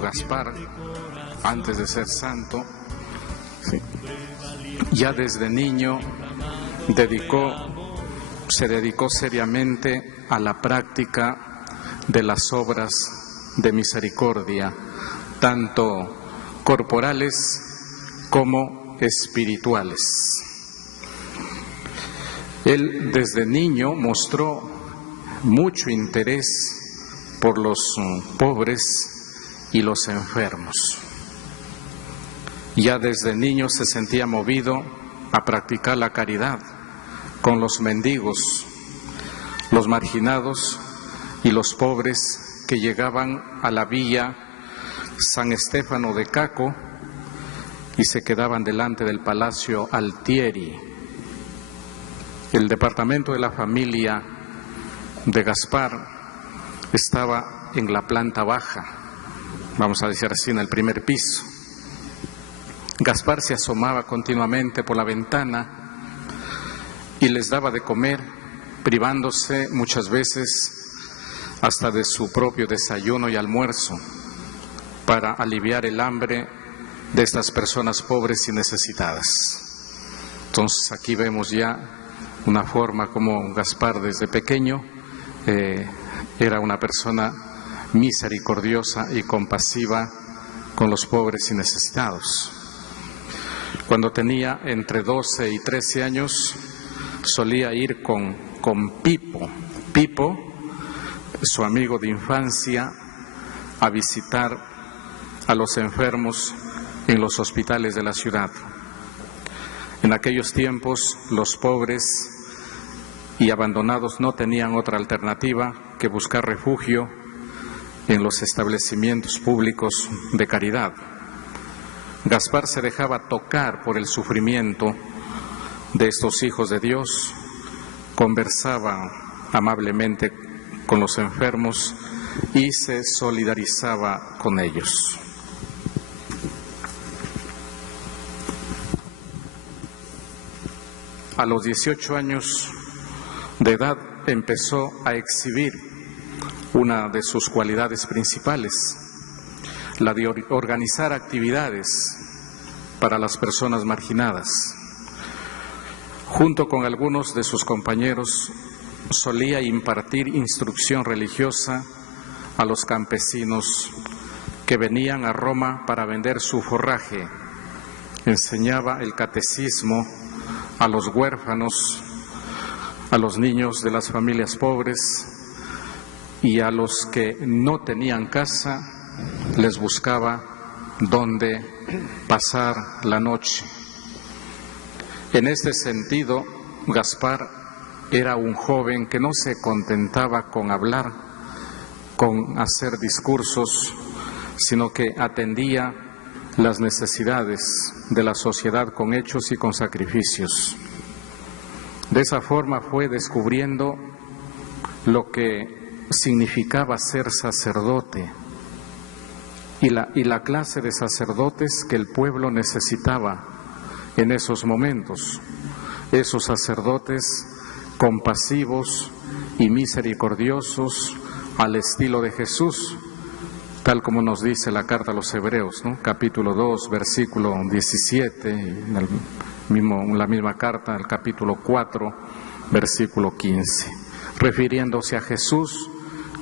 Gaspar, antes de ser santo, sí, ya desde niño se dedicó seriamente a la práctica de las obras de misericordia, tanto corporales como espirituales. Él desde niño mostró mucho interés por los pobres y los enfermos. Ya desde niño se sentía movido a practicar la caridad con los mendigos, los marginados y los pobres que llegaban a la villa San Estéfano de Caco y se quedaban delante del Palacio Altieri. El departamento de la familia de Gaspar estaba en la planta baja, vamos a decir así, en el primer piso. Gaspar se asomaba continuamente por la ventana y les daba de comer, privándose muchas veces hasta de su propio desayuno y almuerzo, para aliviar el hambre de estas personas pobres y necesitadas. Entonces aquí vemos ya una forma como Gaspar desde pequeño era una persona misericordiosa y compasiva con los pobres y necesitados. Cuando tenía entre 12 y 13 años solía ir con Pipo, su amigo de infancia, a visitar a los enfermos en los hospitales de la ciudad. En aquellos tiempos los pobres y abandonados no tenían otra alternativa que buscar refugio en los establecimientos públicos de caridad. Gaspar se dejaba tocar por el sufrimiento de estos hijos de Dios, conversaba amablemente con los enfermos y se solidarizaba con ellos. A los 18 años de edad empezó a exhibir una de sus cualidades principales, la de organizar actividades para las personas marginadas. Junto con algunos de sus compañeros solía impartir instrucción religiosa a los campesinos que venían a Roma para vender su forraje. Enseñaba el catecismo a los huérfanos, a los niños de las familias pobres y a los que no tenían casa les buscaba dónde pasar la noche. En este sentido, Gaspar era un joven que no se contentaba con hablar, con hacer discursos, sino que atendía las necesidades de la sociedad con hechos y con sacrificios. De esa forma fue descubriendo lo que significaba ser sacerdote y la clase de sacerdotes que el pueblo necesitaba en esos momentos, esos sacerdotes compasivos y misericordiosos al estilo de Jesús, tal como nos dice la carta a los Hebreos, ¿no? Capítulo 2, versículo 17, la misma carta, el capítulo 4, versículo 15, refiriéndose a Jesús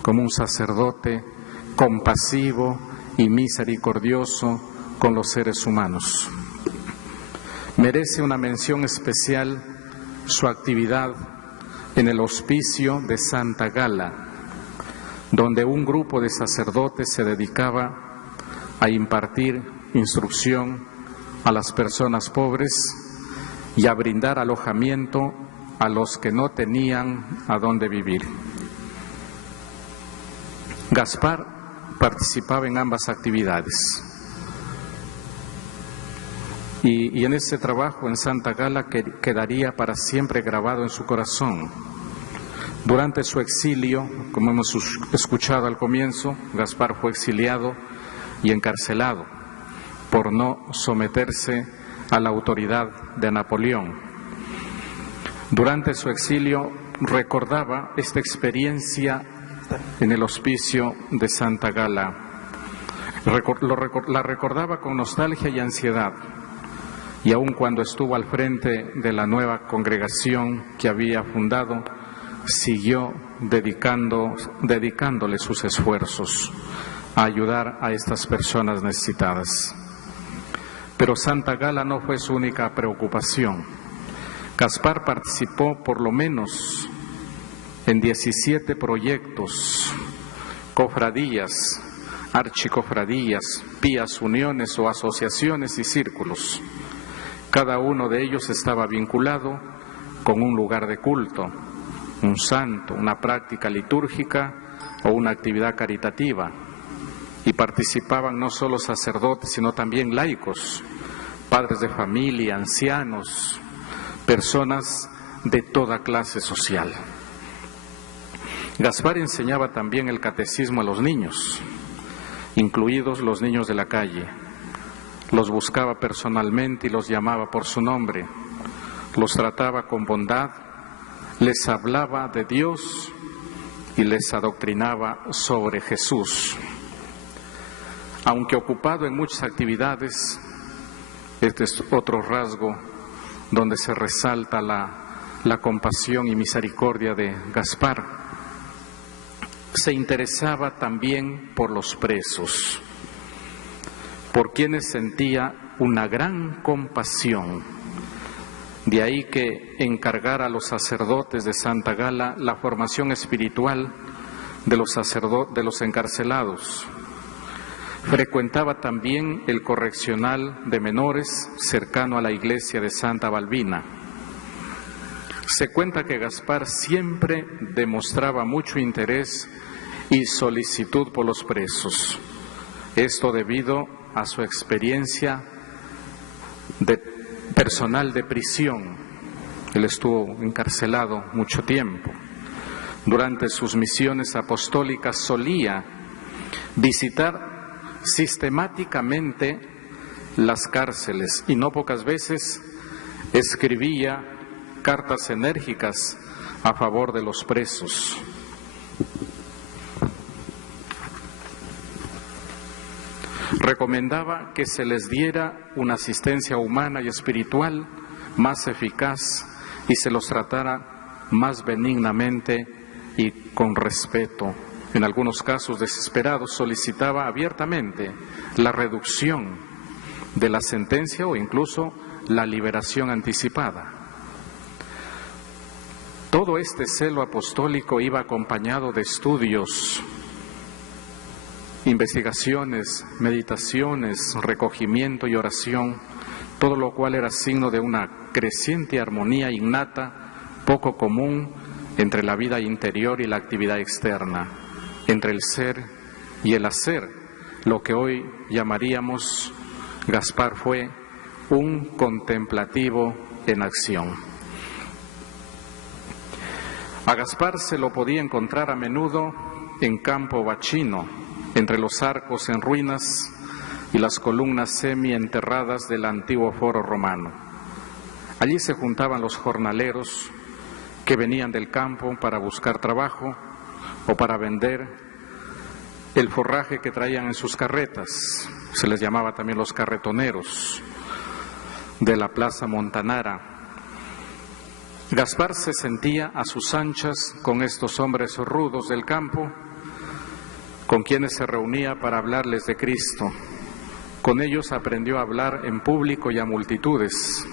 como un sacerdote compasivo y misericordioso con los seres humanos. Merece una mención especial su actividad en el hospicio de Santa Gala, donde un grupo de sacerdotes se dedicaba a impartir instrucción a las personas pobres y a brindar alojamiento a los que no tenían a dónde vivir. Gaspar participaba en ambas actividades y en ese trabajo en Santa Gala quedaría para siempre grabado en su corazón. Durante su exilio, como hemos escuchado al comienzo, Gaspar fue exiliado y encarcelado por no someterse a la autoridad de Napoleón. Durante su exilio recordaba esta experiencia en el hospicio de Santa Gala La recordaba con nostalgia y ansiedad, y aun cuando estuvo al frente de la nueva congregación que había fundado, siguió dedicándole sus esfuerzos a ayudar a estas personas necesitadas. Pero Santa Gala no fue su única preocupación. Gaspar participó por lo menos en 17 proyectos, cofradías, archicofradías, pías, uniones o asociaciones y círculos. Cada uno de ellos estaba vinculado con un lugar de culto, un santo, una práctica litúrgica o una actividad caritativa. Y participaban no solo sacerdotes, sino también laicos, padres de familia, ancianos, personas de toda clase social. Gaspar enseñaba también el catecismo a los niños, incluidos los niños de la calle. Los buscaba personalmente y los llamaba por su nombre. Los trataba con bondad, les hablaba de Dios y les adoctrinaba sobre Jesús. Aunque ocupado en muchas actividades, este es otro rasgo donde se resalta la compasión y misericordia de Gaspar. Se interesaba también por los presos, por quienes sentía una gran compasión. De ahí que encargara a los sacerdotes de Santa Gala la formación espiritual de los encarcelados. Frecuentaba también el correccional de menores cercano a la iglesia de Santa Balbina. Se cuenta que Gaspar siempre demostraba mucho interés y solicitud por los presos. Esto debido a su experiencia de personal de prisión. Él estuvo encarcelado mucho tiempo. Durante sus misiones apostólicas solía visitar sistemáticamente las cárceles y no pocas veces escribía cartas enérgicas a favor de los presos. Recomendaba que se les diera una asistencia humana y espiritual más eficaz y se los tratara más benignamente y con respeto. En algunos casos desesperados solicitaba abiertamente la reducción de la sentencia o incluso la liberación anticipada. Todo este celo apostólico iba acompañado de estudios, investigaciones, meditaciones, recogimiento y oración, todo lo cual era signo de una creciente armonía innata, poco común entre la vida interior y la actividad externa, entre el ser y el hacer. Lo que hoy llamaríamos, Gaspar fue un contemplativo en acción. A Gaspar se lo podía encontrar a menudo en Campo Bacchino, entre los arcos en ruinas y las columnas semienterradas del antiguo foro romano. Allí se juntaban los jornaleros que venían del campo para buscar trabajo o para vender el forraje que traían en sus carretas. Se les llamaba también los carretoneros de la Plaza Montanara. Gaspar se sentía a sus anchas con estos hombres rudos del campo, con quienes se reunía para hablarles de Cristo. Con ellos aprendió a hablar en público y a multitudes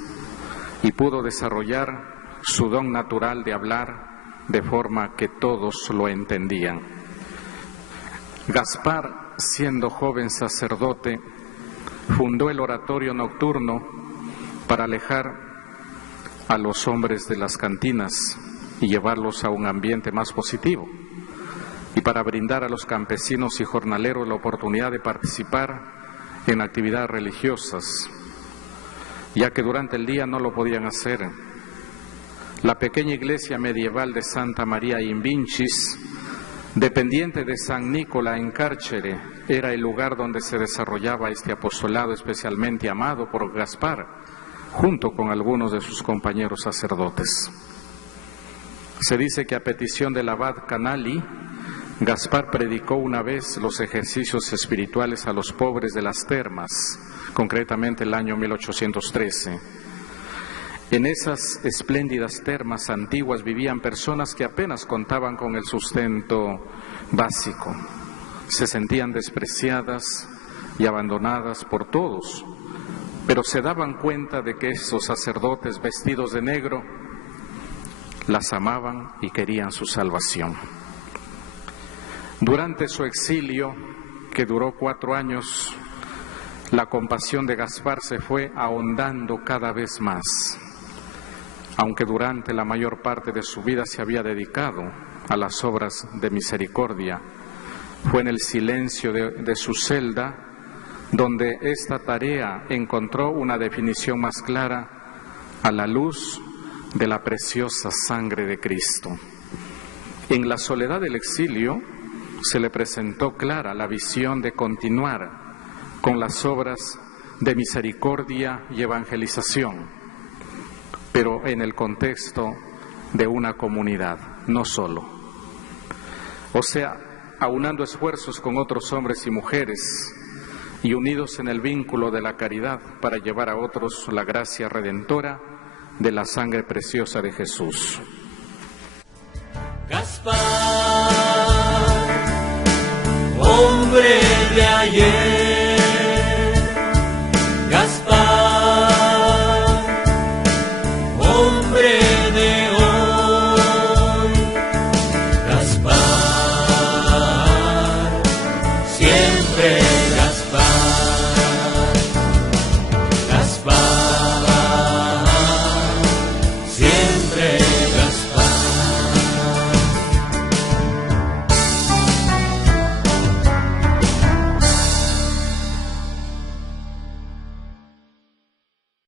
y pudo desarrollar su don natural de hablar de forma que todos lo entendían. Gaspar, siendo joven sacerdote, fundó el oratorio nocturno para alejar a los hombres de las cantinas y llevarlos a un ambiente más positivo, y para brindar a los campesinos y jornaleros la oportunidad de participar en actividades religiosas, ya que durante el día no lo podían hacer. La pequeña iglesia medieval de Santa María in Vincis, dependiente de San Nicola en Carcere, era el lugar donde se desarrollaba este apostolado especialmente amado por Gaspar, junto con algunos de sus compañeros sacerdotes. Se dice que a petición del abad Canali, Gaspar predicó una vez los ejercicios espirituales a los pobres de las termas, concretamente el año 1813. En esas espléndidas termas antiguas vivían personas que apenas contaban con el sustento básico. Se sentían despreciadas y abandonadas por todos, pero se daban cuenta de que esos sacerdotes vestidos de negro las amaban y querían su salvación. Durante su exilio, que duró 4 años, la compasión de Gaspar se fue ahondando cada vez más. Aunque durante la mayor parte de su vida se había dedicado a las obras de misericordia, fue en el silencio de su celda donde esta tarea encontró una definición más clara a la luz de la preciosa sangre de Cristo. En la soledad del exilio se le presentó clara la visión de continuar con las obras de misericordia y evangelización, pero en el contexto de una comunidad, no solo. O sea, aunando esfuerzos con otros hombres y mujeres y unidos en el vínculo de la caridad para llevar a otros la gracia redentora de la sangre preciosa de Jesús. Gaspar, hombre de ayer.